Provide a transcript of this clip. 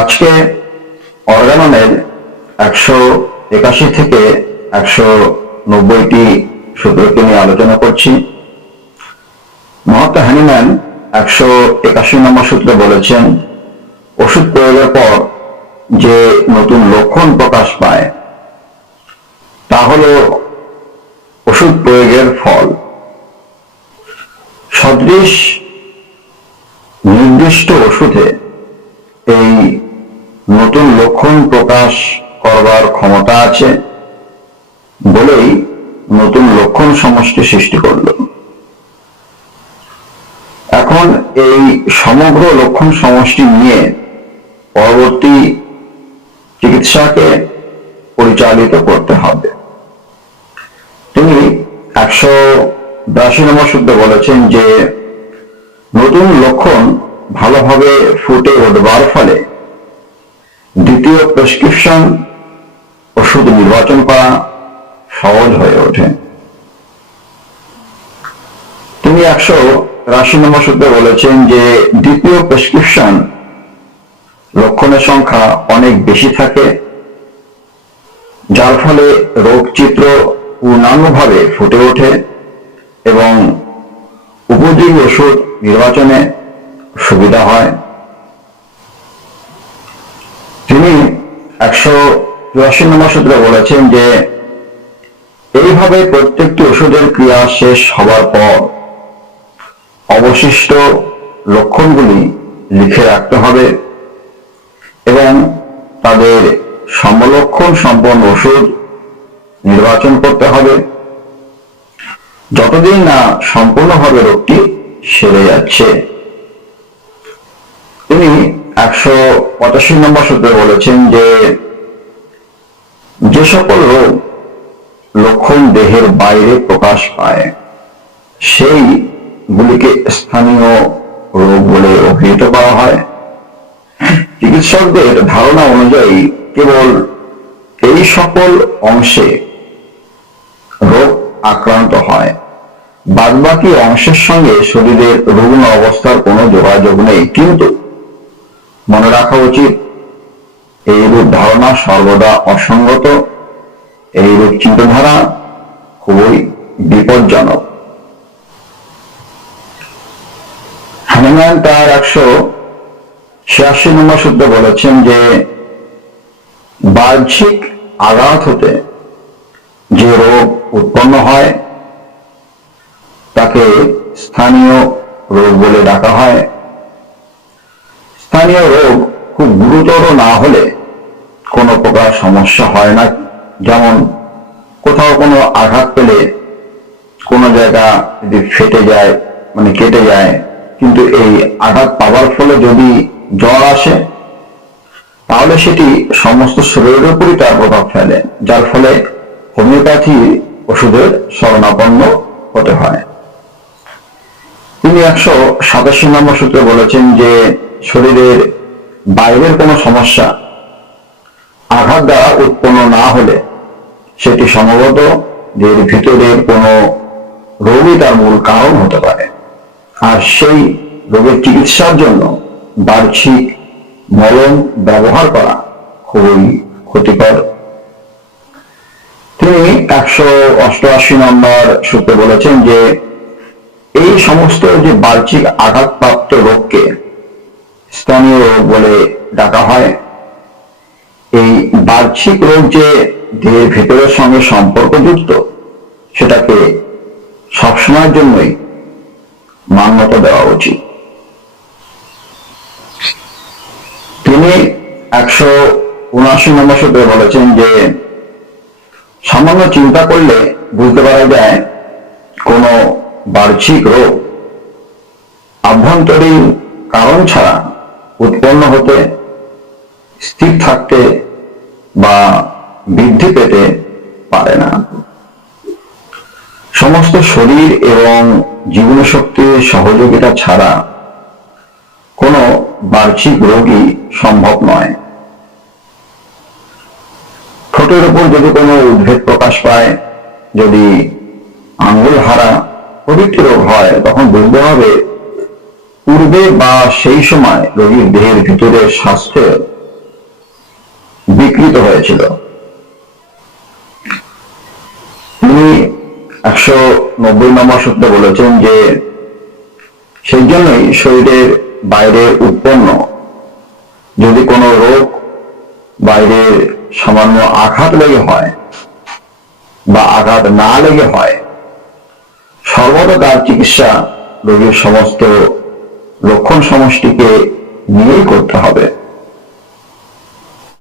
আজকে অর্গাননের 181 থেকে 190টি সূত্রকে নিয়ে আলোচনা করছি। মহাত্মা হ্যানিম্যান 181 নম্বর সূত্রে বলেছেন, ওষুধ প্রয়োগের পর যে নতুন লক্ষণ প্রকাশ পায় তা হল ওষুধ প্রয়োগের ফল। সদৃশ নির্দিষ্ট ওষুধে এই নতুন লক্ষণ প্রকাশ করবার ক্ষমতা আছে বলেই নতুন লক্ষণ সমষ্টি সৃষ্টি করল। এখন এই সমগ্র লক্ষণ সমষ্টি নিয়ে পরবর্তী চিকিৎসাকে পরিচালিত করতে হবে। তিনি 182 নম্বর সূত্রে বলেছেন যে নতুন লক্ষণ ভালোভাবে ফুটে উঠবার ফলে দ্বিতীয় প্রেসক্রিপশন ওষুধ নির্বাচন করা সহজ হয়ে ওঠে। তিনি 183 নম্বর সূত্রে বলেছেন যে দ্বিতীয় প্রেসক্রিপশন লক্ষণের সংখ্যা অনেক বেশি থাকে, যার ফলে রোগ চিত্র পূর্ণাঙ্গভাবে ফুটে ওঠে এবং উপযোগী ওষুধ নির্বাচনে সুবিধা হয়। তিনি 184 নম্বর সূত্রে বলেছেন যে এইভাবে প্রত্যেকটি ওষুধের ক্রিয়া শেষ হবার পর অবশিষ্ট লক্ষণগুলি লিখে রাখতে হবে এবং তাদের সমলক্ষণ সম্পন্ন ওষুধ নির্বাচন করতে হবে যতদিন না সম্পূর্ণভাবে রোগটি সেরে যাচ্ছে। তিনি 185 নম্বর সূত্রে বলেছেন যে সকল রোগ লক্ষণ দেহের বাইরে প্রকাশ পায় সেইগুলিকে স্থানীয় রোগ বলে অভিহিত করা হয়। চিকিৎসকদের ধারণা অনুযায়ী কেবল এই সকল অংশে রোগ আক্রান্ত হয়, বাদবাকি অংশের সঙ্গে শরীরের রুগ্ন অবস্থার কোনো যোগাযোগ নেই। কিন্তু মনে রাখা উচিত, এইরূপ ধারণা সর্বদা অসঙ্গত। এইরূপ চিন্তাধারা খুবই বিপজ্জনক। হ্যানিম্যান তার 186 নম্বর সূত্রে বলেছেন যে বাহ্যিক আঘাত হতে যে রোগ উৎপন্ন হয় তাকে স্থানীয় রোগ বলে ডাকা হয়। স্থানীয় রোগ খুব গুরুতর না হলে কোনো প্রকার সমস্যা হয় না। যেমন কোথাও কোনো আঘাত পেলে কোনো জায়গা যদি ফেটে যায়, মানে কেটে যায়, কিন্তু এই আঘাত পাওয়ার ফলে যদি জ্বর আসে তাহলে সেটি সমস্ত শরীরের উপরই তার প্রভাব ফেলে, যার ফলে হোমিওপ্যাথি ওষুধের শরণাপন্ন হতে হয়। তিনি 187 নম্বর সূত্রে বলেছেন যে শরীরের বাইরের কোনো সমস্যা আঘাত দ্বারা উৎপন্ন না হলে সেটি সম্ভবত দেহের ভিতরের কোনো রোগই তার মূল কারণ হতে পারে, আর সেই রোগের চিকিৎসার জন্য বাহ্যিক মলম ব্যবহার করা খুবই ক্ষতিকর। তিনি 188 নম্বর সূত্রে বলেছেন যে এই সমস্ত যে বাহ্যিক আঘাতপ্রাপ্ত রোগকে স্থানীয় রোগ বলে ডাকা হয়। এই বাহ্যিক রোগ যে দেহের ভেতরের সঙ্গে সম্পর্কযুক্ত সেটাকে সবসময়ের জন্যই মান্যতা দেওয়া উচিত। তিনি 179 নম্বর সূত্রে বলেছেন যে সামান্য চিন্তা করলে বুঝতে পারা যায় কোনো বাহ্যিক রোগ আভ্যন্তরীণ কারণ ছাড়া উৎপন্ন হতে, স্থির থাকতে বা বৃদ্ধি পেতে পারে না। সমস্ত শরীর এবং জীবনীশক্তির সহযোগিতা ছাড়া কোনো বাহ্যিক রোগই সম্ভব নয়। ঠোঁটের উপর যদি কোনো উদ্ভেদ প্রকাশ পায়, যদি আঙ্গুল হারা প্রভৃতি রোগ হয়, তখন বুঝতে হবে পূর্বে বা সেই সময় রোগীর দেহের ভিতরের স্বাস্থ্যের স্বীকৃত হয়েছিল। তিনি 190 নম্বর সূত্রে বলেছেন যে সেই জন্যই শরীরের বাইরে উৎপন্ন যদি কোনো রোগ বাইরে সামান্য আঘাত লেগে হয় বা আঘাত না লেগে হয়, সর্বদা তার চিকিৎসা রোগীর সমস্ত লক্ষণ সমষ্টিকে নিয়েই করতে হবে।